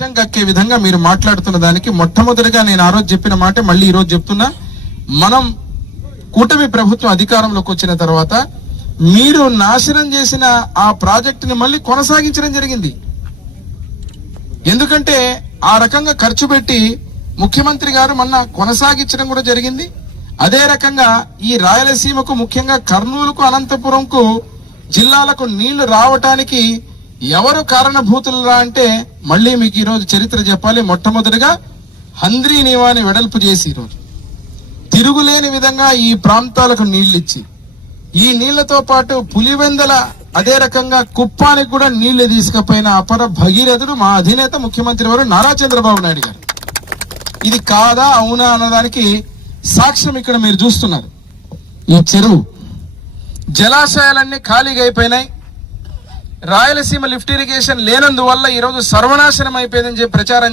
కక్కే విధంగా మీరు మాట్లాడుతున్న దానికి మొట్టమొదటిగా నేను ఆ రోజు చెప్పిన మాట మళ్ళీ ఈ రోజు చెప్తున్నా. మనం కూటమి ప్రభుత్వం అధికారంలోకి వచ్చిన తర్వాత మీరు నాశనం చేసిన ఆ ప్రాజెక్టుని మళ్ళీ కొనసాగించడం జరిగింది. ఎందుకంటే ఆ రకంగా ఖర్చు పెట్టి ముఖ్యమంత్రి గారు మొన్న కొనసాగించడం కూడా జరిగింది. అదే రకంగా ఈ రాయలసీమకు, ముఖ్యంగా కర్నూలుకు, అనంతపురంకు జిల్లాలకు నీళ్లు రావటానికి ఎవరు కారణభూతులురా అంటే మళ్ళీ మీకు ఈరోజు చరిత్ర చెప్పాలి. మొట్టమొదటిగా హంద్రీ నీవాని వెడల్పు చేసి ఈరోజు తిరుగులేని విధంగా ఈ ప్రాంతాలకు నీళ్లు ఇచ్చి, ఈ నీళ్లతో పాటు పులివెందల, అదే రకంగా కుప్పానికి కూడా నీళ్లు తీసుకుపోయిన అపర భగీరథుడు మా అధినేత ముఖ్యమంత్రి వారు నారా చంద్రబాబు నాయుడు గారు. ఇది కాదా అవునా అన్నదానికి సాక్ష్యం ఇక్కడ మీరు చూస్తున్నారు. ఈ చెరువు జలాశయాలన్నీ ఖాళీగా అయిపోయినాయి. రాయలసీమ లిఫ్ట్ ఇరిగేషన్ లేనందువల్ల ఈరోజు సర్వనాశనం అయిపోయిందని చెప్పి ప్రచారం